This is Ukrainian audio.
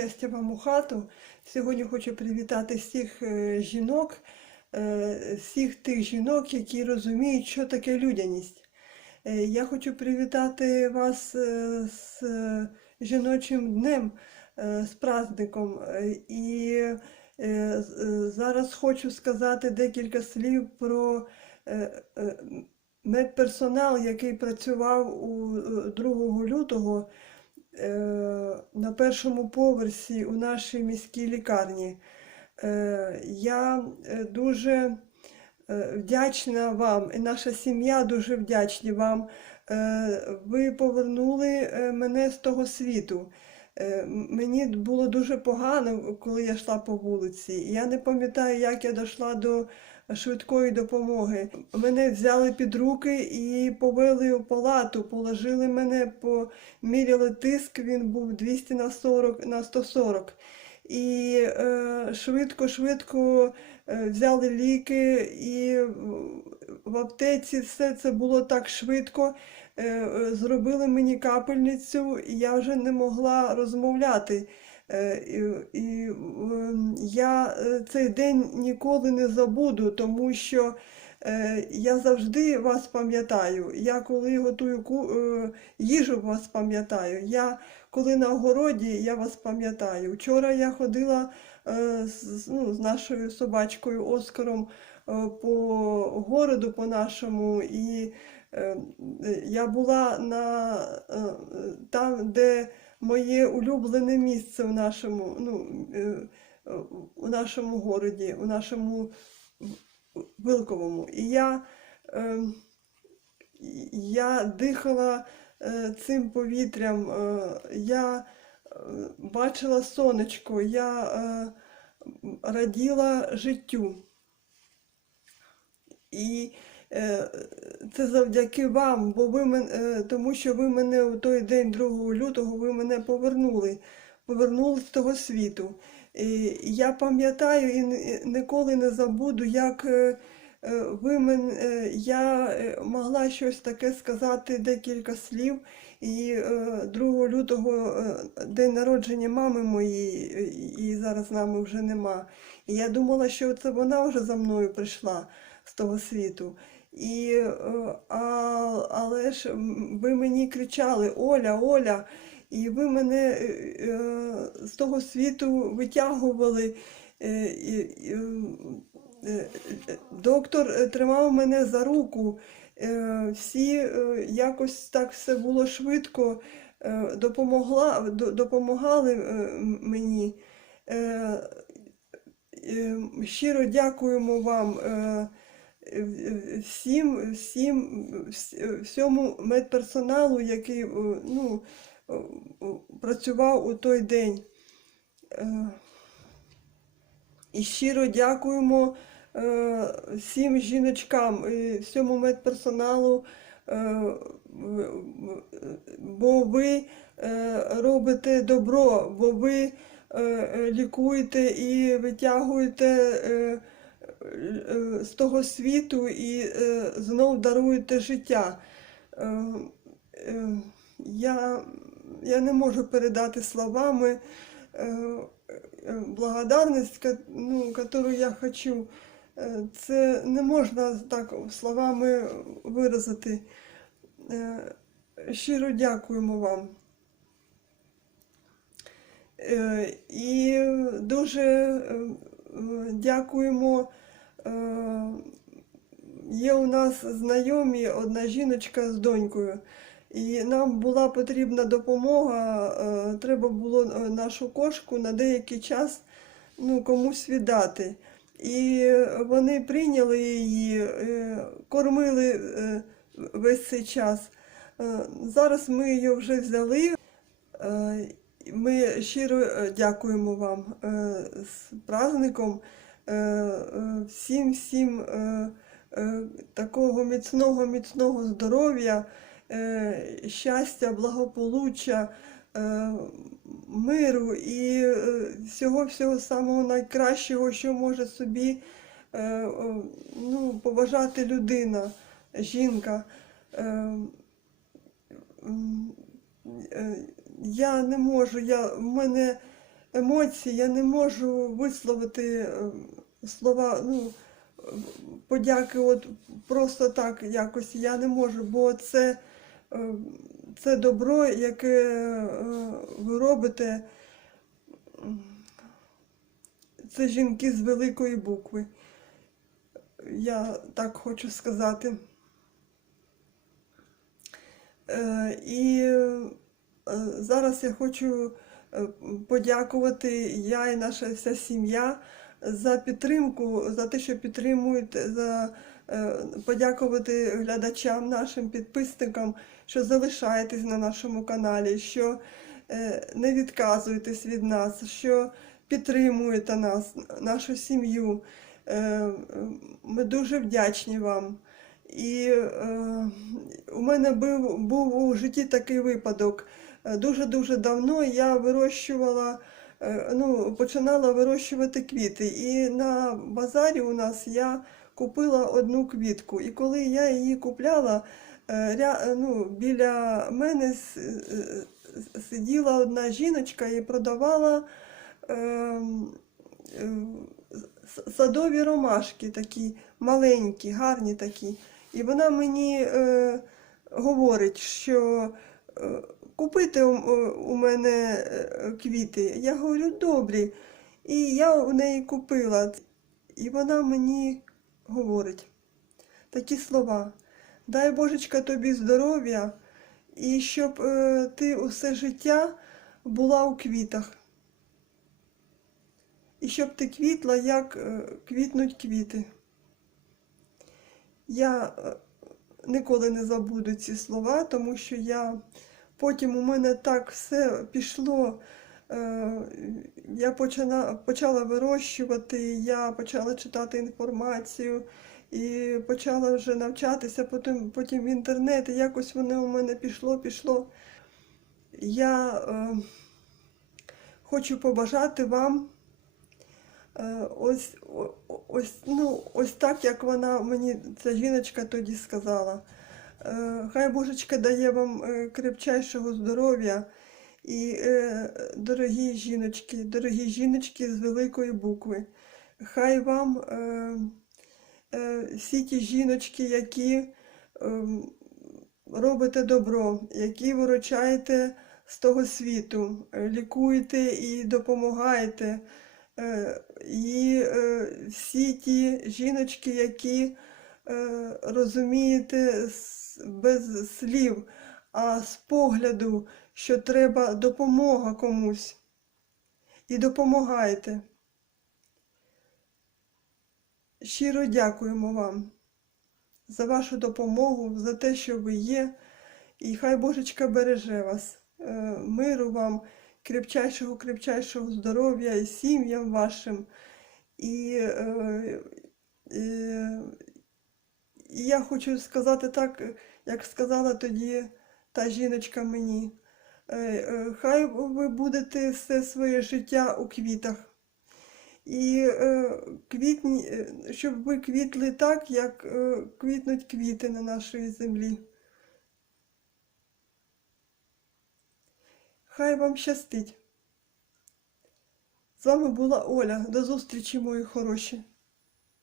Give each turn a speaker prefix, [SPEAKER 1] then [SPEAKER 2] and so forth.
[SPEAKER 1] щастя вам у хату. Сьогодні хочу привітати всіх е, жінок, е, всіх тих жінок, які розуміють, що таке людяність. Е, Я хочу привітати вас з жіночим днем, з праздником. І зараз хочу сказати декілька слів про медперсонал, який працював у е, 2 лютого на першому поверсі у нашій міській лікарні. Е, Я е, дуже е, вдячна вам, і наша сім'я дуже вдячні вам. Е, Ви повернули е, мене з того світу. Е, Мені було дуже погано, коли я йшла по вулиці. Я не пам'ятаю, як я дійшла до швидкої допомоги. Мене взяли під руки і повели у палату, положили мене, поміряли тиск, він був 200 на 40 на 140. І е, швидко-швидко е, взяли ліки, і в аптеці все це було так швидко. Е, е, зробили мені капельницю, і я вже не могла розмовляти. Е, І, я е, цей день ніколи не забуду, тому що е, я завжди вас пам'ятаю. Я коли готую їжу, вас пам'ятаю. Я коли на огороді, я вас пам'ятаю. Вчора я ходила з, ну, з нашою собачкою Оскаром по городу по нашому, і я була на, там, де моє улюблене місце в нашому, ну, е, е, у нашому городі, у нашому Вилковому. І я, е, я дихала е, цим повітрям, я бачила сонечко, я раділа життю. І це завдяки вам, бо ви мен, е, тому що ви мене у той день, 2 лютого, ви мене повернули, повернули з того світу. І я пам'ятаю і ніколи не забуду, як е, е, ви мен, е, я е, могла щось таке сказати, декілька слів. І е, 2 лютого е, день народження мами моєї, е, і зараз нами вже нема. І я думала, що це вона вже за мною прийшла з того світу. І, е, а, але ж ви мені кричали Оля, Оля, і ви мене е, е, з того світу витягували. Доктор тримав мене за руку. Всі якось так все було швидко, допомогла, до- допомагали мені. Щиро дякуємо вам всім, всім, всьому медперсоналу, який е, ну, е, е, працював у той день. І щиро дякуємо всім жіночкам, і всьому медперсоналу, бо ви робите добро, бо ви лікуєте і витягуєте з того світу і е, знов даруєте життя. Е, е, Я, я не можу передати словами е, е, благодарність, ну, которую я хочу. Е, Це не можна так словами виразити. Е, Щиро дякуємо вам. Е, І дуже е, е, дякуємо. Е, Є у нас знайомі одна жіночка з донькою, і нам була потрібна допомога. е, Треба було е, нашу кошку на деякий час ну, комусь віддати. І вони прийняли її, кормили весь цей час. Зараз ми її вже взяли. Ми щиро дякуємо вам з праздником. Е, е, Всім, всім е, такого міцного, міцного здоров'я, щастя, благополуччя, миру і всього-всього самого найкращого, що може собі ну, побажати людина, жінка. Я не можу, я, в мене емоцій, я не можу висловити слова, ну, подяки, от просто так якось я не можу, бо це, е, це добро, яке е, ви робите. Це жінки з великої букви. Я так хочу сказати. Е, І зараз я хочу подякувати я і наша вся сім'я за підтримку, за те, що підтримують, за е, подякувати глядачам, нашим підписникам, що залишаєтесь на нашому каналі, що е, не відказуєтесь від нас, що підтримуєте нас, нашу сім'ю. Е, Ми дуже вдячні вам. І у мене був, був у житті такий випадок. Дуже-дуже давно я вирощувала, ну, починала вирощувати квіти. І на базарі у нас я купила одну квітку. І коли я її купляла, е, ну, біля мене е, сиділа одна жіночка і продавала. ем, е, садові ромашки такі маленькі, гарні такі. І вона мені е, говорить, що е, купити у, у мене е, квіти. Я говорю, добрі. І я у неї купила. І вона мені говорить такі слова. Дай Божечка тобі здоров'я, і щоб е, ти усе життя була у квітах. І щоб ти квітла, як е, квітнуть квіти. Я е, ніколи не забуду ці слова, тому що я потім у мене так все пішло. е, Я почала, почала вирощувати, я почала читати інформацію і почала вже навчатися, потім, потім в інтернет, і якось воно у мене пішло, пішло. Я е, хочу побажати вам. Е, Ось, ось, ну, ось так, як вона мені, ця жіночка тоді сказала. Е, Хай Божечка дає вам е, крепчайшого здоров'я і е, дорогі жіночки, дорогі жіночки з великої букви. Хай вам всі ті жіночки, які ем, робите добро, які виручаєте з того світу, лікуєте і допомагаєте. І всі ті жіночки, які розумієте без слів, а з погляду, що треба допомога комусь. І допомагайте. Щиро дякуємо вам за вашу допомогу, за те, що ви є. І хай Божечка береже вас. Е, Миру вам, крепчайшого, крепчайшого здоров'я і сім'ям вашим. І, е, е, і я хочу сказати так, як сказала тоді та жіночка мені. Е, е, Хай ви будете все своє життя у квітах. І е, квітні, щоб ви квітли так, як квітнуть квіти на нашій землі. Хай вам щастить. З вами була Оля. До зустрічі, мої хороші.